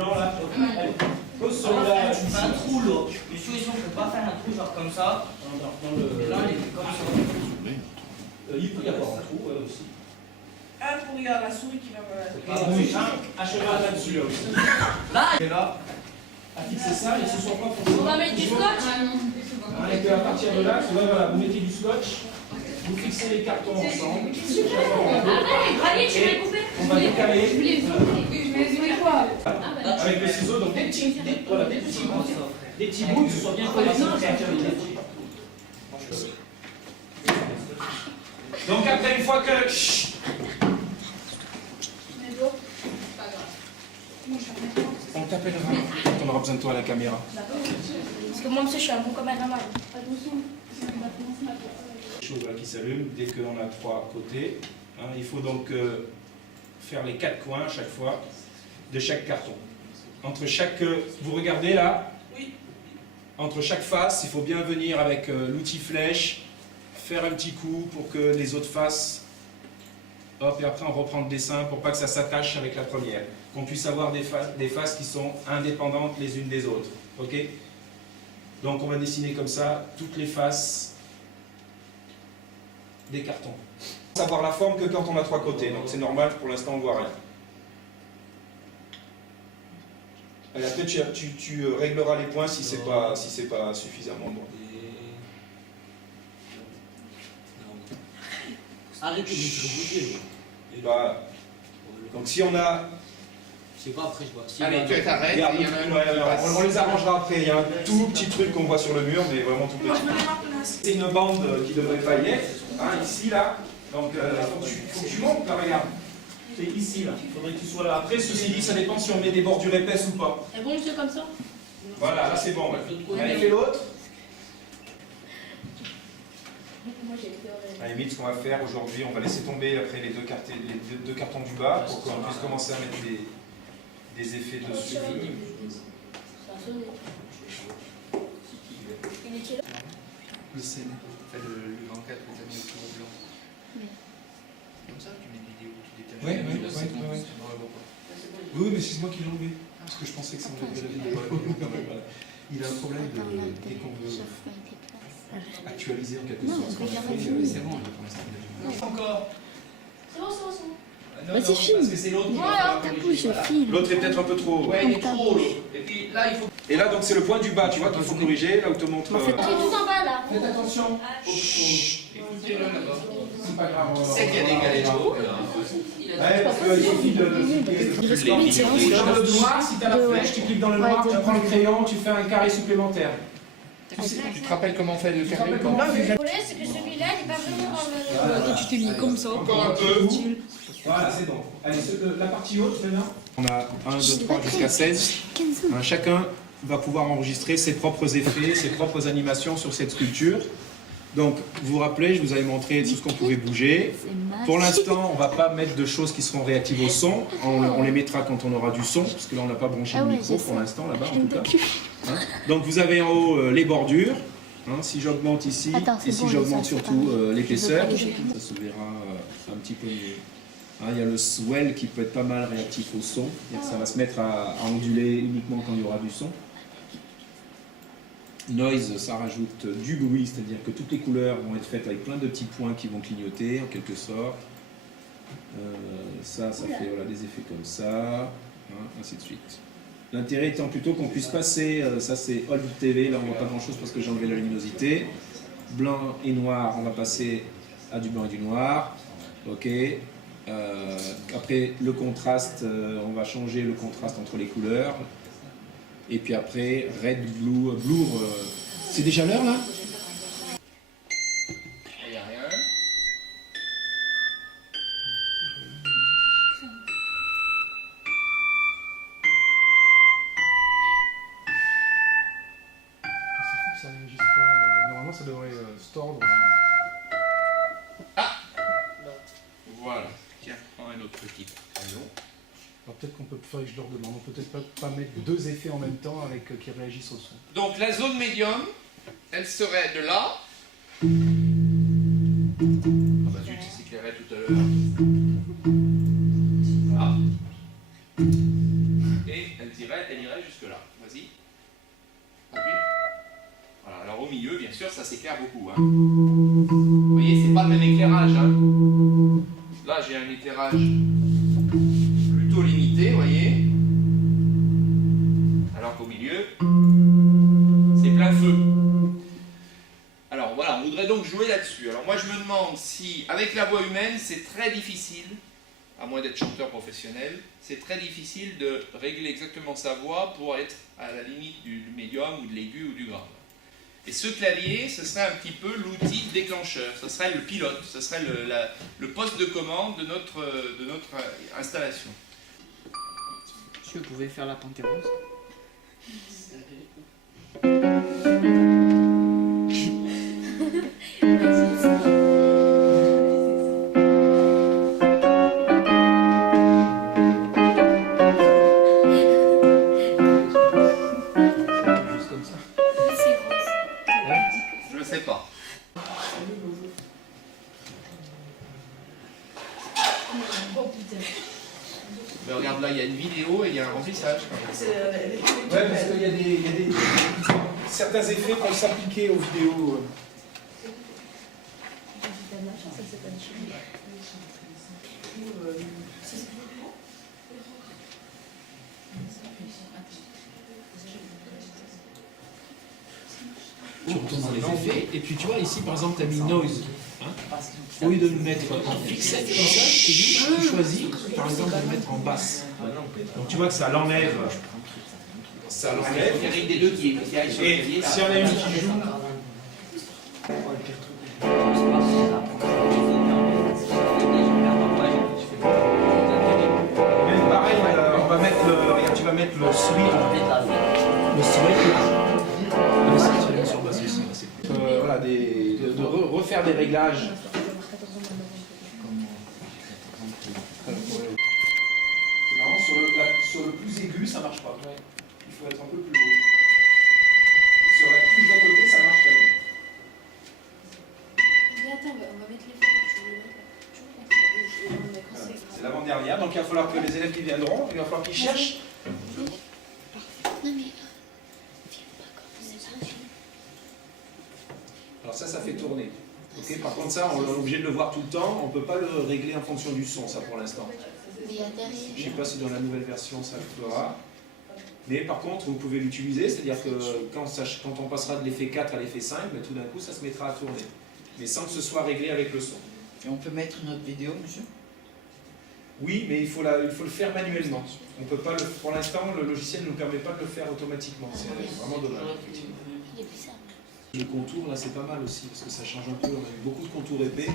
Non, là, allez, pose celui-là. Tu fais un trou là. Mais si on ne peut pas faire un trou genre comme ça. Dans le. Et là, il est comme ça. Il peut y avoir un trou aussi. Ah, pour la souris qui va me... Ah oui, un cheval là-dessus. Là, Et là, à fixer ça, et ce soit pas forcément. On va mettre du scotch. Et puis à partir de là, voilà, vous mettez du scotch, vous fixez les cartons ensemble. Allez, tu vas couper. On va décaler. Je vais quoi? Avec le ciseau, donc des petits bouts, que ce soit bien collés. Donc après, une fois que... Chut. On t'appellera quand on aura besoin de toi à la caméra. Parce que moi, monsieur, je suis un bon caméraman. Chose qui s'allume dès qu'on a 3 côtés. Hein, il faut donc faire les 4 coins à chaque fois de chaque carton. Entre chaque... vous regardez là? Oui. Entre chaque face, il faut bien venir avec l'outil flèche, faire un petit coup pour que les autres faces... Hop, et après on reprend le dessin pour pas que ça s'attache avec la première. Qu'on puisse avoir des faces qui sont indépendantes les unes des autres. Ok? Donc on va dessiner comme ça toutes les faces des cartons. Savoir la forme que quand on a 3 côtés, donc c'est normal, pour l'instant on voit rien. Et après tu régleras les points si c'est pas suffisamment bon. arrêtez de bouger. Bah, donc si on a... Je sais pas, après je vois. Si Allez, tu t'arrêtes. Regarde, on les arrangera après, il y a un tout petit truc qu'on voit sur le mur, mais vraiment tout petit. C'est une bande qui devrait pas y être, hein, ici, là. Donc, faut que tu montes, là, regarde. C'est ici, là. Il faudrait que tu sois là. Après, ceci dit, ça dépend si on met des bordures épaisses ou pas. C'est bon, monsieur, comme ça? Voilà, là, c'est bon. Ouais. Allez, fais l'autre. À la limite, ce qu'on va faire aujourd'hui, on va laisser tomber après les deux cartons du bas pour qu'on puisse commencer à mettre des effets dessus. Le scène, le grand 4 que tu as mis au four blanc. Comme ça, tu mets des vidéos, tu détaches. Oui, oui, mais c'est moi qui l'ai enlevé. Parce que je pensais que ça enlèverait la vidéo. Il a un problème dès qu'on veut actualiser en quelque sorte ce qu'on a fait. C'est bon, pour l'instant. Encore. C'est bon, c'est bon, c'est bon. Vas-y, filme. Parce que c'est l'autre. Ta bouche, je filme. L'autre est peut-être un peu trop. Ouais, il est trop lourd. Et puis là, il faut. Et là, donc, c'est le point du bas, tu vois, qu'il faut corriger, là où te montre. C'est tout en bas, là. Faites attention. Écoutez-le là-bas. C'est pas grave. C'est qu'il y a des galettes. Ouais, parce qu'il suffit de dans le noir, si tu as la flèche, tu cliques dans le noir, tu prends le crayon, tu fais un carré supplémentaire. Tu te rappelles comment on fait le carré? Le problème, c'est que celui-là, il n'est pas vraiment dans le... Tu t'es mis comme ça. Encore un peu. Voilà, c'est bon. Allez, la partie haute maintenant. On a 1, 2, 3 jusqu'à 16. Chacun va pouvoir enregistrer ses propres effets, ses propres animations sur cette sculpture. Donc, vous vous rappelez, je vous avais montré tout ce qu'on pouvait bouger. Pour l'instant, on ne va pas mettre de choses qui seront réactives au son. On les mettra quand on aura du son, parce que là, on n'a pas branché le micro pour l'instant, là-bas, en tout cas. Hein? Donc, vous avez en haut les bordures. Hein, si j'augmente ici, et si j'augmente surtout l'épaisseur, ça se verra un petit peu mieux. Hein, il y a le swell qui peut être pas mal réactif au son. Ça va se mettre à onduler uniquement quand il y aura du son. Noise, ça rajoute du bruit, c'est-à-dire que toutes les couleurs vont être faites avec plein de petits points qui vont clignoter en quelque sorte. Ça fait voilà, des effets comme ça, hein, ainsi de suite. L'intérêt étant plutôt qu'on puisse passer, ça c'est Old TV, là on voit pas grand chose parce que j'ai enlevé la luminosité. Blanc et noir, on va passer à du blanc et du noir. Ok. Après le contraste, on va changer le contraste entre les couleurs. Et puis après, red, blue, c'est déjà l'heure là? Il n'y a rien. Ça n'enregistre pas. Normalement, ça devrait se tordre. Voilà. Tiens, prends un autre petit crayon. Alors peut-être qu'on peut faire, je leur demande, on peut peut-être pas mettre 2 effets en même temps avec qui réagissent au son. Donc la zone médium, elle serait de là. Ah bah zut, c'est s'éclairait tout à l'heure. Là. Et elle tirait irait jusque là. Vas-y. Appuie. Voilà, alors au milieu, bien sûr, ça s'éclaire beaucoup. Hein. Vous voyez, c'est pas le même éclairage. Hein. Là, j'ai un éclairage plutôt limité, vous voyez. Alors qu'au milieu, c'est plein feu. Alors voilà, on voudrait donc jouer là-dessus. Alors moi, je me demande si, avec la voix humaine, c'est très difficile, à moins d'être chanteur professionnel, c'est très difficile de régler exactement sa voix pour être à la limite du médium ou de l'aigu ou du grave. Et ce clavier, ce serait un petit peu l'outil déclencheur, ce serait le pilote, ce serait le poste de commande de notre installation. Monsieur, vous pouvez faire la panthéose. Je sais pas. Mais regarde là, il y a une vidéo et il y a un remplissage. Ouais, parce qu'il y a certains effets peuvent s'appliquer aux vidéos. Tu retournes dans les effets, et puis tu vois ici par exemple tu as mis noise. Hein, au lieu de le mettre en fixette comme ça, tu choisis par exemple de le mettre en basse. Donc tu vois que ça l'enlève. Ça l'enlève. Il y a des deux qui aillent sur le Et clavier. si on a une qui joue, même pareil, on va mettre regarde, tu vas mettre le swing. Le swing là. Et ça, tu vas mettre sur basse aussi. Voilà, de refaire des réglages. C'est marrant, sur le plus aigu, ça marche pas. Il faut être un peu plus haut. Sur la touche d'à côté, ça marche très bien. Mais attends, on va mettre les photos. Voilà. C'est l'avant-dernière, donc il va falloir que les élèves qui viendront, il va falloir qu'ils cherchent. Non mais... filme pas comme ça. Alors ça fait tourner. Okay, par contre ça, on est obligé de le voir tout le temps, on ne peut pas le régler en fonction du son, ça pour l'instant. Mais il y a derrière. Je ne sais pas si dans la nouvelle version ça le fera. Mais par contre, vous pouvez l'utiliser, c'est-à-dire que quand on passera de l'effet 4 à l'effet 5, mais tout d'un coup ça se mettra à tourner. Mais sans que ce soit réglé avec le son. Et on peut mettre une autre vidéo, monsieur? Oui, mais il faut le faire manuellement. On peut pas pour l'instant, le logiciel ne nous permet pas de le faire automatiquement. C'est vraiment dommage. Il est bizarre. Le contour, là, c'est pas mal aussi, parce que ça change un peu. On a eu beaucoup de contours épais.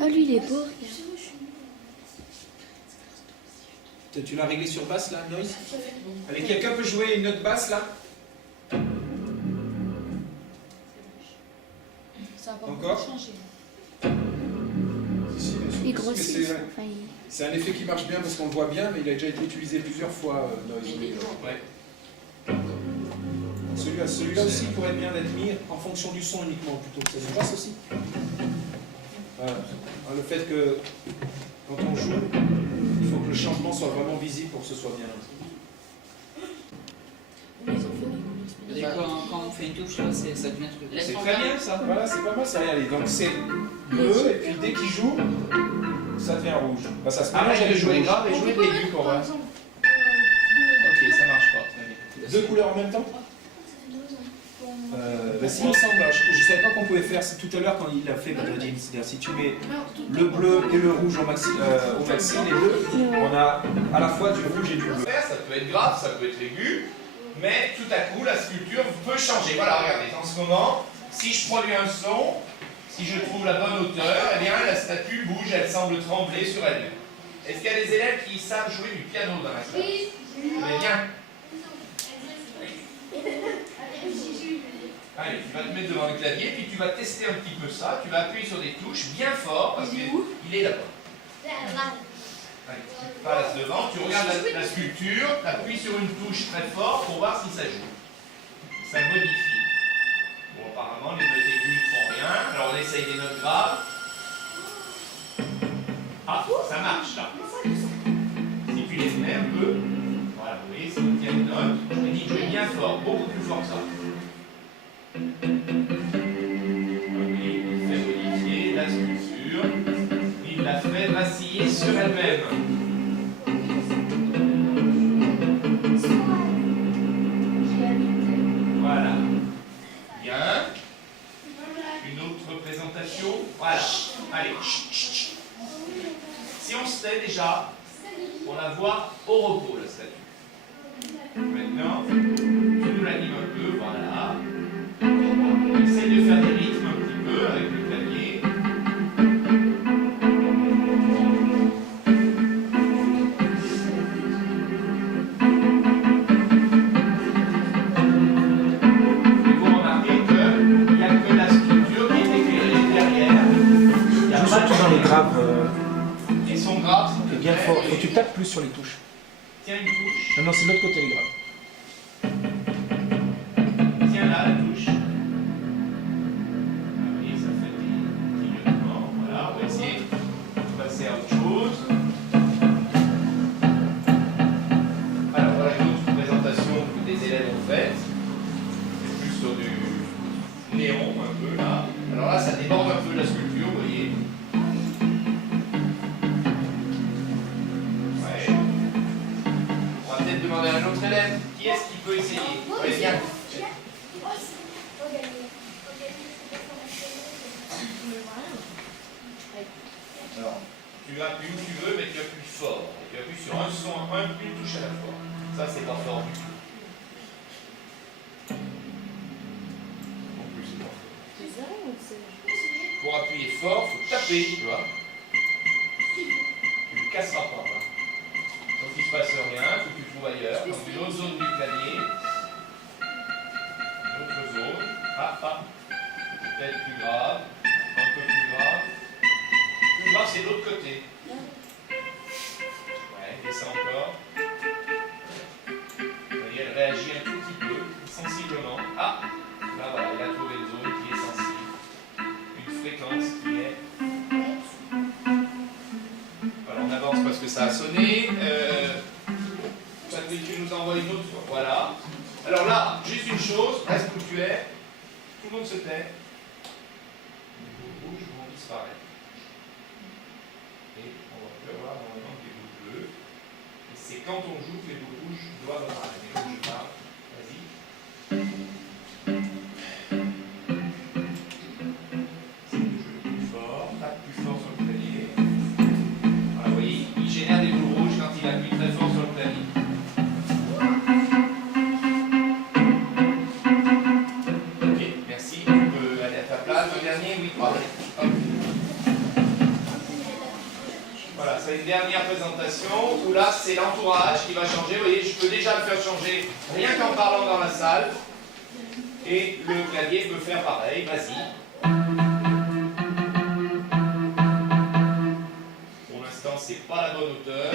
Ah lui il est beau. Tu l'as réglé sur basse, là, noise? Allez, quelqu'un peut jouer une note basse, là? Ça va pas Encore changer. Si, bien sûr. Il grossit. C'est Enfin, il... c'est un effet qui marche bien parce qu'on le voit bien, mais il a déjà été utilisé plusieurs fois, noise. Ouais. Celui-là aussi pourrait être bien d'être mis en fonction du son uniquement, plutôt que ça se passe aussi. Le fait que quand on joue, il faut que le changement soit vraiment visible pour que ce soit bien. Et quand on fait une touche, là, ça devient un truc. C'est très bien ça. Voilà, c'est pas mal, ça allez. Donc c'est bleu, et puis dès qu'il joue, ça devient rouge. Bah, ça se mélange Arrête de avec jouer le grave et jouer de l'aigu pour voir. Ok, ça marche pas. Très bien. Deux couleurs en même temps? Bah, si, il me semble, je ne savais pas qu'on pouvait faire, c'est tout à l'heure quand il a fait Badradine, c'est-à-dire si tu mets le bleu et le rouge au maxi, les deux, on a à la fois du rouge et du bleu. Ça peut être grave, ça peut être aigu, mais tout à coup la sculpture peut changer. Voilà, regardez, en ce moment, si je produis un son, si je trouve la bonne hauteur, eh bien la statue bouge, elle semble trembler sur elle-même. Est-ce qu'il y a des élèves qui savent jouer du piano dans la salle? Oui. Mais bien. Allez, tu vas te mettre devant le clavier, puis tu vas tester un petit peu ça. Tu vas appuyer sur des touches bien fort, parce qu'il est là-bas. Allez, tu passes devant, tu regardes la sculpture, tu appuies sur une touche très fort pour voir si ça joue. Ça modifie. Bon, apparemment, les notes aiguës ne font rien. Alors, on essaye des notes graves. Ah, ça marche là. Si tu les mets un peu. fort, beaucoup plus fort que ça. Oui, il fait modifier la sculpture. Il la fait vaciller sur elle-même. Voilà. Bien. Une autre présentation. Voilà. Allez. Si on se tait déjà, on la voit au repos, la statue. Maintenant, tu nous l'animes un peu, voilà. Essaye de faire des rythmes un petit peu avec le clavier. Et vous remarquez qu'il n'y a que la sculpture qui est éclairée derrière. Il n'y a pas Surtout dans les graves, Et son grave, c'est bien fort. Faut que tu tapes plus sur les touches. tiens une touche. Non, non, c'est de l'autre côté les graves. Tiens là la touche. Ah oui, ça fait des clignotements. Voilà, on va essayer de passer à autre chose. Alors voilà une autre présentation que des élèves ont faite. C'est plus sur du néon un peu là. Alors là, ça déborde un peu de la sculpture, vous voyez. Ouais. On va peut-être demander à un autre élève. Qui est-ce qui peut essayer? Ouais, viens. Alors, tu appuies où tu veux, mais tu appuies fort. Tu appuies sur un son, une touche à la fois. Ça, c'est pas fort du tout. Non plus, c'est pas fort. Pour appuyer fort, il faut taper, tu vois. Tu ne casseras pas, là. Donc il ne se passe rien, faut que tu trouves ailleurs. Donc une autre zone du clavier. Une autre zone. Ah, peut-être plus grave. Un peu plus grave. Plus grave, c'est de l'autre côté. Ouais, descends encore. Vous voyez, elle réagit un tout petit peu, sensiblement. Ah, là voilà, elle a trouvé une zone qui est sensible. Une fréquence qui est... Voilà, on avance parce que ça a sonné. Patrick, tu nous envoies une autre fois. Voilà. Alors là, juste une chose, reste où tu es. Tout le monde se tait. Les bouts rouges vont disparaître. Et on va plus avoir normalement des bouts bleus. Et c'est quand on joue que les bouts rouges doivent apparaître. Et donc je parle. Vas-y. C'est le jeu plus fort. Tape plus fort sur le clavier. Voilà, vous voyez, il génère des bouts rouges quand il appuie très fort sur le clavier. Ok, merci. Tu peux aller à ta place. Le dernier, oui, hop. Voilà, c'est une dernière présentation où là, c'est l'entourage qui va changer. Vous voyez, je peux déjà le faire changer rien qu'en parlant dans la salle. Et le clavier peut faire pareil. Vas-y. Pour l'instant, c'est pas la bonne hauteur.